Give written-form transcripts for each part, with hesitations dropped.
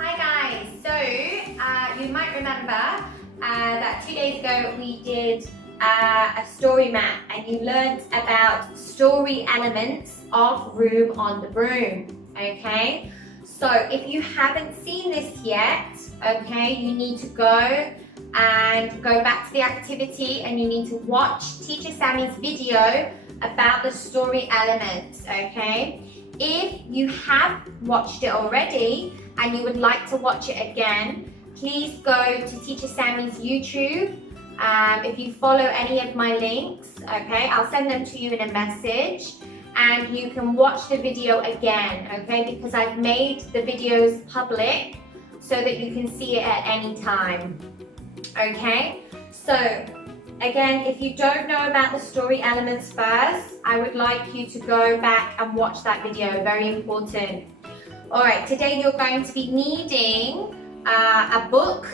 Hi guys, so you might remember that 2 days ago we did a story map and you learned about story elements of Room on the Broom, okay? So if you haven't seen this yet, okay, you need to go back to the activity and you need to watch Teacher Sammy's video about the story elements, okay? If you have watched it already and you would like to watch it again, please go to Teacher Sammy's YouTube. If you follow any of my links, okay, I'll send them to you in a message and you can watch the video again, okay, because I've made the videos public so that you can see it at any time, okay? So again, if you don't know about the story elements first, I would like you to go back and watch that video, very important. Alright, today you're going to be needing a book,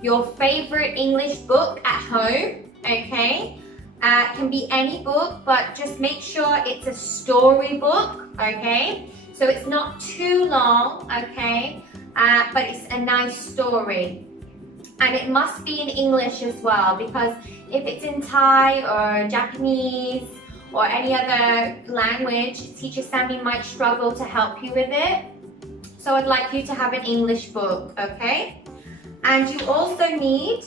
your favorite English book at home, okay? It can be any book, but just make sure it's a story book, okay? So it's not too long, okay? But it's a nice story. And it must be in English as well, because if it's in Thai or Japanese or any other language, Teacher Sammy might struggle to help you with it. So I'd like you to have an English book, okay? And you also need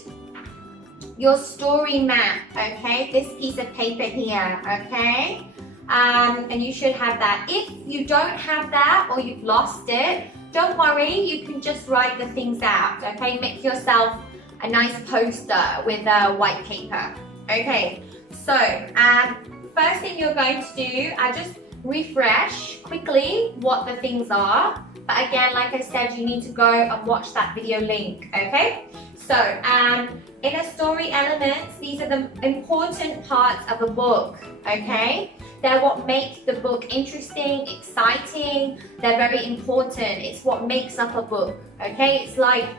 your story map, okay? This piece of paper here, okay? And you should have that. If you don't have that or you've lost it, don't worry, you can just write the things out, okay? Make yourself a nice poster with white paper. Okay, so first thing you're going to do, I just refresh quickly what the things are. But again, like I said, you need to go and watch that video link, okay? So, in a story elements, these are the important parts of a book, okay? They're what make the book interesting, exciting, they're very important. It's what makes up a book, okay? It's like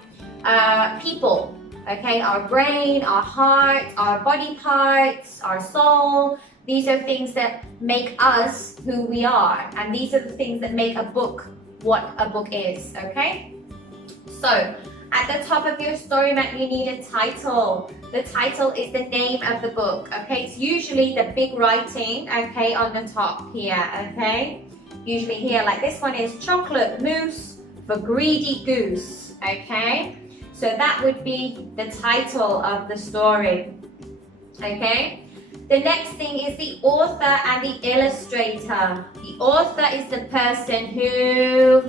people, okay? Our brain, our heart, our body parts, our soul. These are things that make us who we are. And these are the things that make a book what a book is, okay? So, at the top of your story map, you need a title. The title is the name of the book, okay? It's usually the big writing, okay, on the top here, okay? Usually here, like this one is Chocolate Mousse for Greedy Goose, okay? So that would be the title of the story, okay? The next thing is the author and the illustrator. The author is the person who,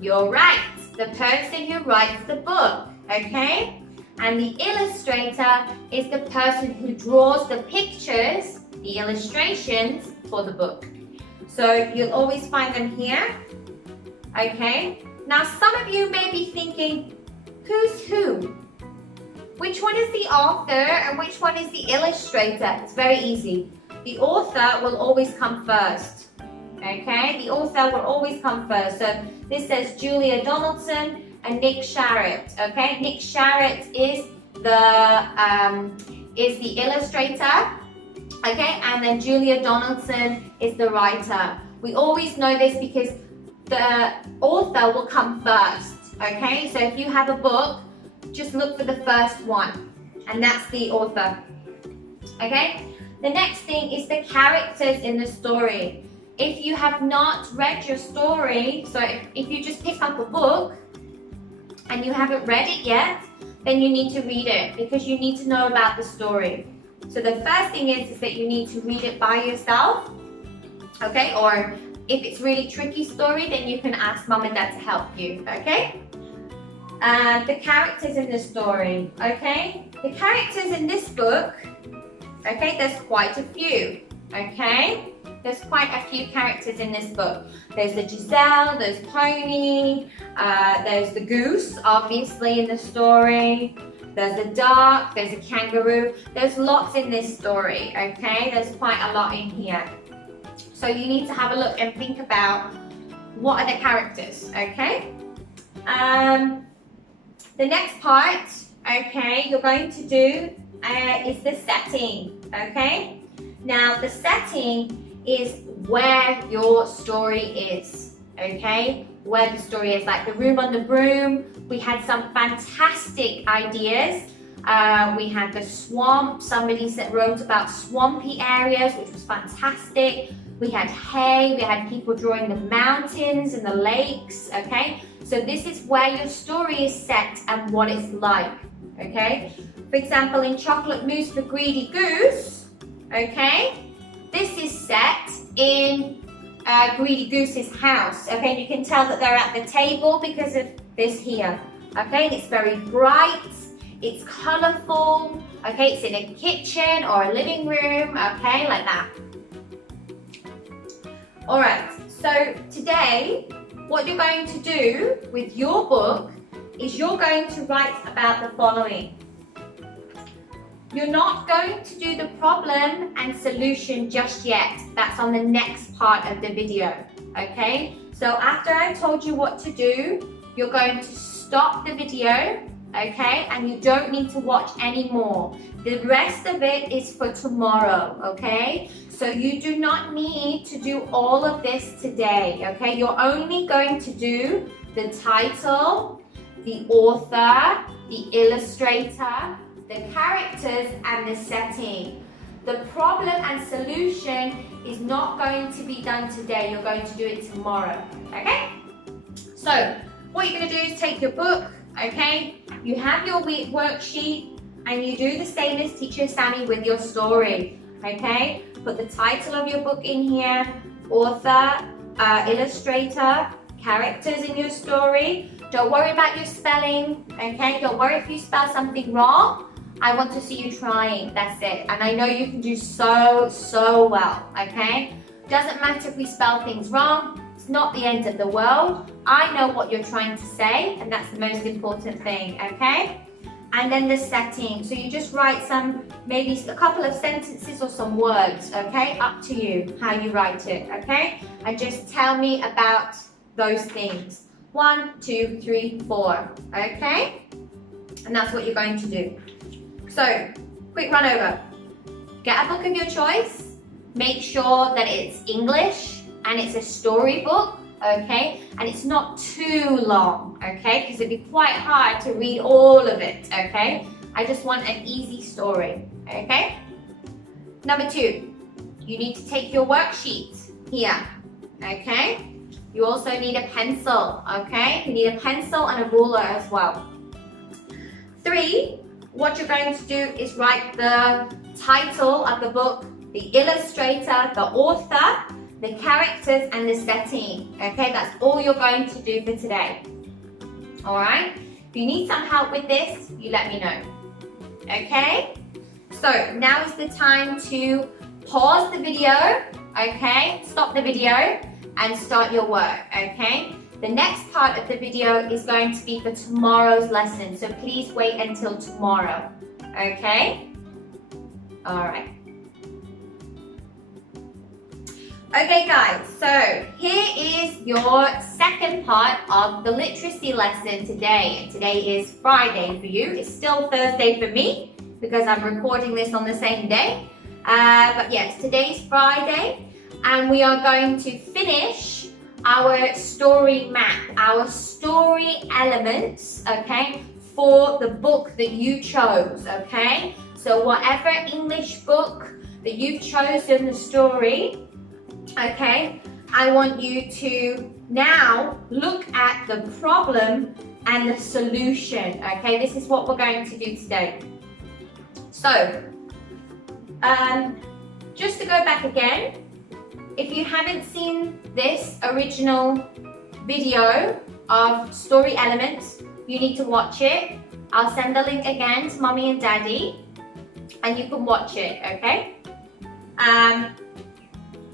you're right, the person who writes the book, okay? And the illustrator is the person who draws the pictures, the illustrations for the book. So you'll always find them here, okay? Now some of you may be thinking, who's who? Which one is the author and which one is the illustrator? It's very easy. The author will always come first, okay? The author will always come first. So this says Julia Donaldson and Nick Sharratt, okay? Nick Sharratt is the illustrator, okay? And then Julia Donaldson is the writer. We always know this because the author will come first, okay? So if you have a book, just look for the first one, and that's the author, okay? The next thing is the characters in the story. If you have not read your story, so if you just pick up a book and you haven't read it yet, then you need to read it because you need to know about the story. So the first thing is that you need to read it by yourself, okay? Or if it's really tricky story, then you can ask mom and dad to help you, okay? The characters in the story, okay? The characters in this book, okay, there's quite a few, okay? There's quite a few characters in this book. There's the Giselle, there's Pony, there's the goose, obviously, in the story. There's the duck, there's a kangaroo. There's lots in this story, okay? There's quite a lot in here. So you need to have a look and think about what are the characters, okay? The next part, okay, you're going to do is the setting, okay? Now, the setting is where your story is, okay, where the story is. Like the Room on the Broom, we had some fantastic ideas. We had the swamp, somebody wrote about swampy areas, which was fantastic. We had hay, we had people drawing the mountains and the lakes, okay? So this is where your story is set and what it's like, okay? For example, in Chocolate Mousse for Greedy Goose, okay? This is set in Greedy Goose's house, okay? You can tell that they're at the table because of this here, okay? And it's very bright, it's colourful, okay? It's in a kitchen or a living room, okay? Like that. All right, so today, what you're going to do with your book is you're going to write about the following. You're not going to do the problem and solution just yet. That's on the next part of the video, okay? So after I've told you what to do, you're going to stop the video, okay? And you don't need to watch anymore. The rest of it is for tomorrow, okay? So you do not need to do all of this today, okay? You're only going to do the title, the author, the illustrator, the characters, and the setting. The problem and solution is not going to be done today. You're going to do it tomorrow, okay? So what you're going to do is take your book, okay? You have your worksheet and you do the same as Teacher Sammy with your story, okay? Put the title of your book in here, author, illustrator, characters in your story. Don't worry about your spelling, okay? Don't worry if you spell something wrong. I want to see you trying, that's it. And I know you can do so well, okay? Doesn't matter if we spell things wrong. It's not the end of the world. I know what you're trying to say, and that's the most important thing, okay? And then the setting. So you just write maybe a couple of sentences or some words, okay? Up to you how you write it, okay? And just tell me about those things. 1, 2, 3, 4, okay? And that's what you're going to do. So, quick run over. Get a book of your choice. Make sure that it's English and it's a storybook, okay? And it's not too long, okay? Because it'd be quite hard to read all of it, okay? I just want an easy story, okay? Number 2, you need to take your worksheet here, okay? You also need a pencil, okay? You need a pencil and a ruler as well. 3, what you're going to do is write the title of the book, the illustrator, the author, the characters, and the setting. Okay, that's all you're going to do for today. Alright? If you need some help with this, you let me know. Okay? So now is the time to pause the video, okay? Stop the video and start your work, okay? The next part of the video is going to be for tomorrow's lesson, so please wait until tomorrow, okay? All right. Okay guys, so here is your second part of the literacy lesson today. And today is Friday for you. It's still Thursday for me because I'm recording this on the same day. But yes, today's Friday and we are going to finish our story map, our story elements, okay, for the book that you chose, okay? So whatever English book that you've chosen the story, okay, I want you to now look at the problem and the solution, okay? This is what we're going to do today. So, just to go back again, if you haven't seen this original video of story elements, you need to watch it. I'll send the link again to Mommy and Daddy and you can watch it, okay?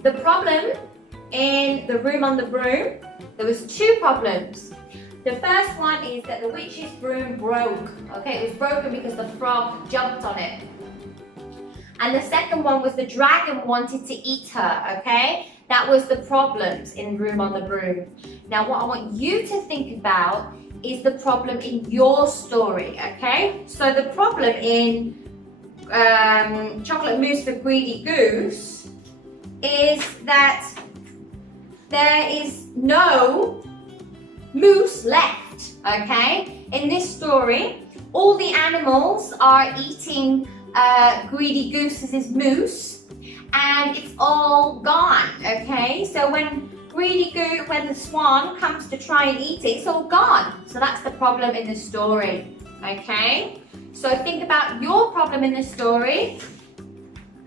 The problem in the Room on the Broom, there was 2 problems. The first one is that the witch's broom broke, okay? It was broken because the frog jumped on it. And the second one was the dragon wanted to eat her, okay? That was the problems in Room on the Broom. Now what I want you to think about is the problem in your story, okay? So the problem in Chocolate Mousse for Greedy Goose is that there is no moose left, okay? In this story, all the animals are eating Greedy Goose's moose, and it's all gone, okay? So when the swan comes to try and eat it, it's all gone. So that's the problem in the story, okay? So think about your problem in the story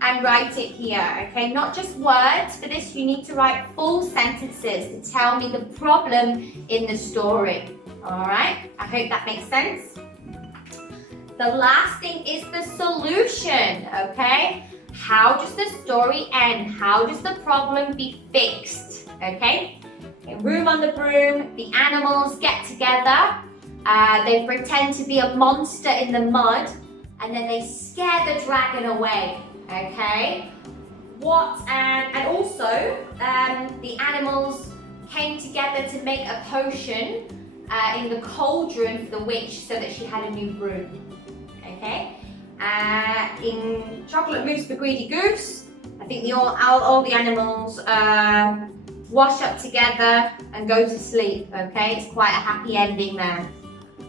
and write it here, okay? Not just words. For this, you need to write full sentences to tell me the problem in the story, all right? I hope that makes sense. The last thing is the solution, okay? How does the story end? How does the problem be fixed, okay? In Room on the Broom, the animals get together. They pretend to be a monster in the mud, and then they scare the dragon away, okay? And also, the animals came together to make a potion in the cauldron for the witch so that she had a new broom, okay? In Chocolate Mousse for Greedy Goose, I think all the animals wash up together and go to sleep, okay? It's quite a happy ending there.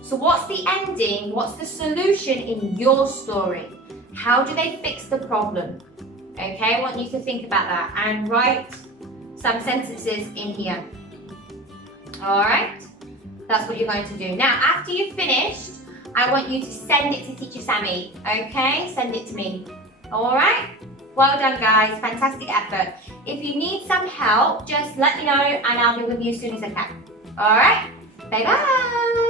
So what's the ending? What's the solution in your story? How do they fix the problem? Okay, I want you to think about that and write some sentences in here. All right, that's what you're going to do. Now, after you've finished, I want you to send it to Teacher Sammy, okay? Send it to me, all right? Well done, guys, fantastic effort. If you need some help, just let me know and I'll be with you as soon as I can. All right, bye-bye.